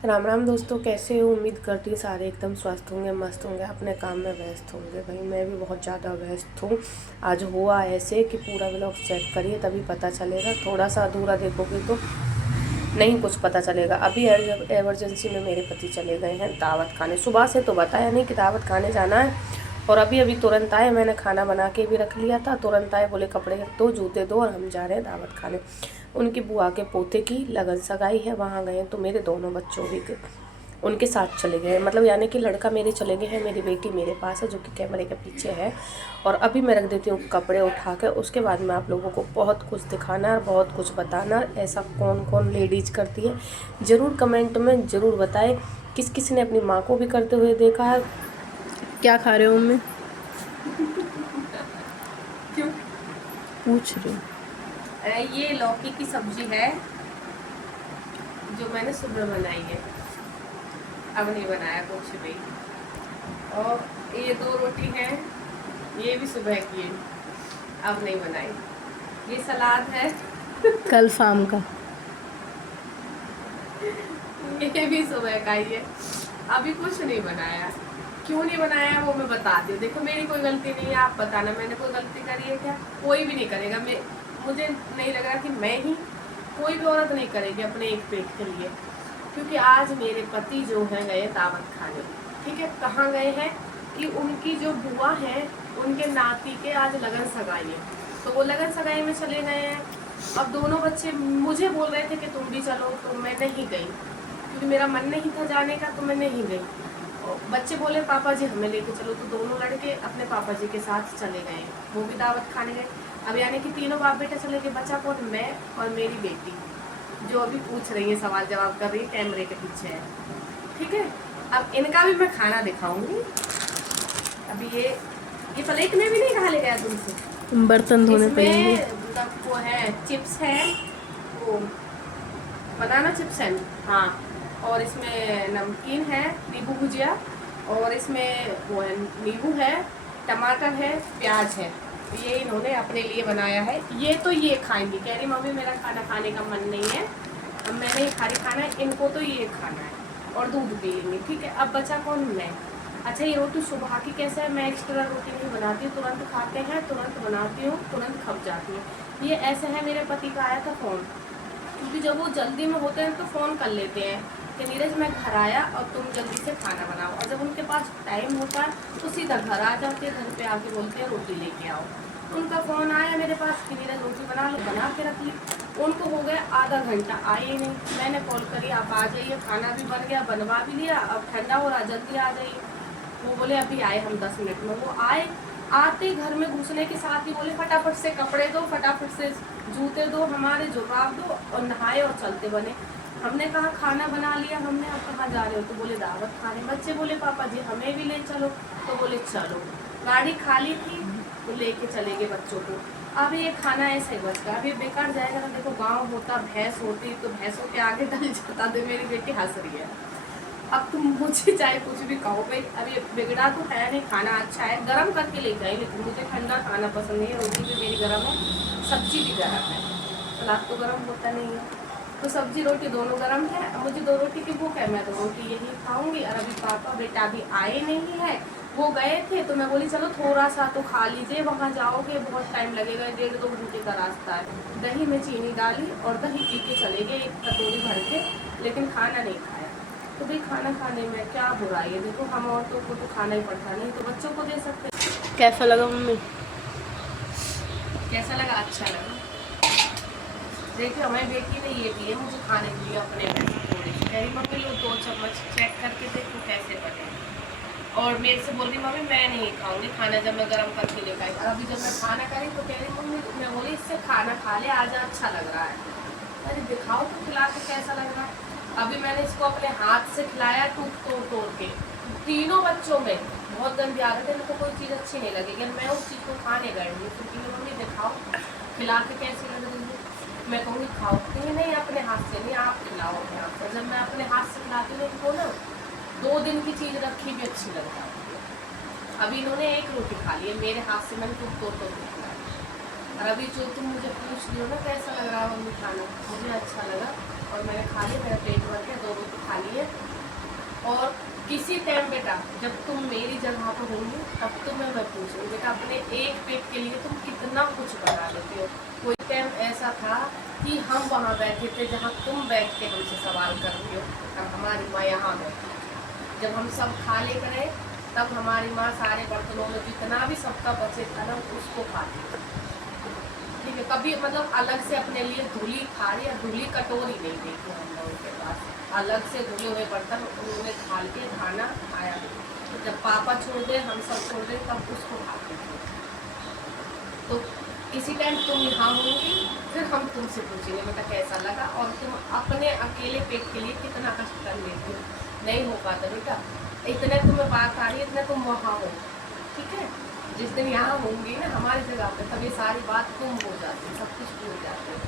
राम राम दोस्तों, कैसे हो? उम्मीद करती हूँ सारे एकदम स्वस्थ होंगे, मस्त होंगे, अपने काम में व्यस्त होंगे। भाई मैं भी बहुत ज़्यादा व्यस्त हूँ। आज हुआ ऐसे कि पूरा व्लॉग चेक करिए तभी पता चलेगा। थोड़ा सा अधूरा देखोगे तो नहीं कुछ पता चलेगा। अभी एमरजेंसी में मेरे पति चले गए हैं दावत खाने। सुबह से तो बताया नहीं कि दावत खाने जाना है, और अभी अभी तुरंत आए। मैंने खाना बना के भी रख लिया था। तुरंत आए, बोले कपड़े दो, जूते दो, और हम जा रहे हैं दावत खाने। उनकी बुआ के पोते की लगन सगाई है, वहाँ गए। तो मेरे दोनों बच्चों भी उनके साथ चले गए, मतलब यानी कि लड़का मेरे चले गए हैं, मेरी बेटी मेरे पास है जो कि कैमरे के पीछे है। और अभी मैं रख देती हूँ कपड़े उठा कर, उसके बाद में आप लोगों को बहुत कुछ दिखाना और बहुत कुछ बताना। ऐसा कौन कौन लेडीज करती है ज़रूर कमेंट में ज़रूर बताएं। किस किस ने अपनी माँ को भी करते हुए देखा है। क्या खा रहे हो मम्मी? क्यों? पूछ रही हूँ। ये लौकी की सब्जी है जो मैंने सुबह बनाई है। अब नहीं बनाया कुछ भी। और ये 2 रोटी है, ये भी सुबह की है, अब नहीं बनाई। ये सलाद है कल फार्म का। ये भी सुबह का ही है। अभी कुछ नहीं बनाया। क्यों नहीं बनाया वो मैं बताती हूँ। देखो मेरी कोई गलती नहीं है, आप बताना मैंने कोई गलती करी है क्या? कोई भी नहीं करेगा। मुझे नहीं लग रहा कि मैं ही, कोई भी औरत नहीं करेगी अपने एक पेट के लिए। क्योंकि आज मेरे पति जो है गए दावत खाने। ठीक है, कहाँ गए हैं कि उनकी जो बुआ है उनके नाती के आज लगन सगाई है, तो वो लगन सगाई में चले गए हैं। अब दोनों बच्चे मुझे बोल रहे थे कि तुम भी चलो, तो मैं नहीं गई क्योंकि मेरा मन नहीं था जाने का, तो मैं नहीं गई। और बच्चे बोले पापा जी हमें लेके चलो, तो दोनों लड़के अपने पापा जी के साथ चले गए, वो भी दावत खाने गए। अब यानी कि तीनों बाप बेटा चले गए, बचा कौन? मैं और मेरी बेटी जो अभी पूछ रही है, सवाल जवाब कर रही है, कैमरे के पीछे है। ठीक है, अब इनका भी मैं खाना दिखाऊंगी। अभी ये प्लेट में भी नहीं खा ले गया तुमसे। बर्तन धोने पड़ेंगे। इसमें वो है चिप्स है, वो बनाना चिप्स है। हाँ, और इसमें नमकीन है, नींबू भुजिया, और इसमें वो है नींबू है, टमाटर है, प्याज है। तो ये इन्होंने अपने लिए बनाया है। ये तो ये खाएंगी, कह रही मम्मी मेरा खाना खाने का मन नहीं है, अब मैंने ये खाली खाना है, इनको तो ये खाना है और दूध पी लेंगे। ठीक है, अब बचा कौन? मैं। अच्छा, ये रोटी सुबह की कैसे है? मैं एक्स्ट्रा रोटी नहीं बनाती हूँ, तुरंत खाते हैं, तुरंत बनाती हूँ, तुरंत खप जाती है। ये ऐसे है, मेरे पति का आया था फ़ोन, क्योंकि जब वो जल्दी में होते हैं तो फ़ोन कर लेते हैं कि नीरज मैं घर आया और तुम जल्दी से खाना बनाओ। और जब उनके पास टाइम होता है तो सीधा घर आ जाते हैं, घर पे आके बोलते हैं रोटी लेके आओ। उनका फ़ोन आया मेरे पास कि नीरज रोटी बना लो, बना के रख ली। उनको हो गया आधा घंटा, आए ही नहीं। मैंने कॉल करी आप आ जाइए, खाना भी बन गया, बनवा भी लिया, अब ठंडा हो रहा, जल्दी आ जाइए। वो बोले अभी आए हम 10 मिनट में। वो आए, आते ही घर में घुसने के साथ ही बोले फटाफट से कपड़े दो, फटाफट से जूते दो, हमारे जुराब दो, और नहाए और चलते बने। हमने कहा खाना बना लिया हमने, अब कहाँ जा रहे हो? तो बोले दावत खाने। बच्चे बोले पापा जी हमें भी ले चलो, तो बोले चलो। गाड़ी खाली थी तो लेके चले गए बच्चों को। अब ये खाना ऐसे ही बच गया, अब ये बेकार जाएगा ना। देखो गाँव होता, भैंस होती तो भैंसों के आगे डल जाता। तो मेरी बेटी हंस रही है। अब तुम मुझे चाहे कुछ भी कहो भाई, अब ये बिगड़ा तो है नहीं, खाना अच्छा है, गरम करके लेके आई, लेकिन मुझे ठंडा खाना पसंद नहीं है। रोटी भी मेरी गरम है, सब्जी भी गरम है, सलाद तो गरम होता नहीं है। तो सब्जी रोटी दोनों गरम है। अब मुझे 2 रोटी की भूख है, मैं तो रोटी यही खाऊंगी। और अभी पापा बेटा अभी आए नहीं है, वो गए थे, तो मैं बोली चलो थोड़ा सा तो खा लीजिए, वहाँ जाओगे बहुत टाइम लगेगा, 1.5-2 घंटे का रास्ता है। दही में चीनी डाली और दही पी के चले गए, एक कटोरी भर के, लेकिन खाना नहीं खाया। तो भाई खाना खाने में क्या बुराई है? देखो हम औरतों को तो खाना ही पड़ता, नहीं तो बच्चों को दे सकते हैं। कैसा लगा मम्मी? कैसा लगा? अच्छा लगा। देखिए हमारी बेटी ने ये दिए मुझे खाने के लिए अपने पैसे थोड़ी सी, कह रही मम्मी लो 2 चम्मच चेक करके देखो कैसे बने। और मेरे से बोल रही मम्मी मैं नहीं खाऊंगी खाना, जब मैं गर्म करके लेकर आई। और अभी जब मैं खाना करी तो कह रही मम्मी, मैं बोली इससे खाना खा ले, आज अच्छा लग रहा है। अरे दिखाओ तो खिला के कैसा लग रहा है। अभी मैंने इसको अपने हाथ से खिलाया, टूट तोड़ तोड़ के। तीनों बच्चों में बहुत गंदी आदत है, इनको कोई चीज़ अच्छी नहीं लगेगी, मैं उस चीज़ को खाने गई तो मम्मी दिखाओ खिला के कैसी लग रही है। मैं कहूँगी खाओ, कहीं नहीं अपने हाथ से नहीं, आप खिलाओ अपने हाथ से। जब मैं अपने हाथ से खिलाती हूँ इनको ना, 2 दिन की चीज़ रखी भी अच्छी लग जाती है। अभी इन्होंने 1 रोटी खा ली है मेरे हाथ से, मैंने टूट तोड़ तोड़ के खिलाई। और अभी जो तुम मुझे पूछ रही हो ना कैसा लग रहा है मम्मी खाना, मुझे अच्छा लगा और मैंने खा लिया, मेरा पेट भर के 2 रोटी खा ली है। है। और किसी टाइम बेटा जब तुम मेरी जगह पर होंगी तब तुम्हें मैं पूछूंगी बेटा अपने एक पेट के लिए तुम कितना कुछ बना लेते हो। कोई टाइम ऐसा था कि हम वहाँ बैठे थे जहाँ तुम बैठ के हमसे सवाल कर रही हो, और हमारी माँ यहाँ बैठी। जब हम सब खा ले गए तब हमारी माँ सारे बर्तनों में जितना भी सबका बचे था ना उसको खाती थी। ठीक है, कभी मतलब अलग से अपने लिए धुली थाली या धुली कटोरी नहीं देखी हम लोगों के पास। अलग से धुले हुए बर्तन उन्होंने खा के खाना खाया। तो जब पापा छोड़ दे हम सब छोड़ दे तब उसको खाते थे। तो किसी टाइम तुम यहाँ होंगी फिर हम तुमसे पूछेंगे बेटा कैसा लगा और तुम अपने अकेले पेट के लिए कितना कष्ट कर लेती हो। नहीं हो पाता बेटा, इतने तुम्हें बात आ रही है इतने तुम वहाँ हो। ठीक है, जिस दिन यहाँ होंगी ना हमारी जगह पे तब ये सारी बात तुम हो जाती, सब कुछ भूल जाते।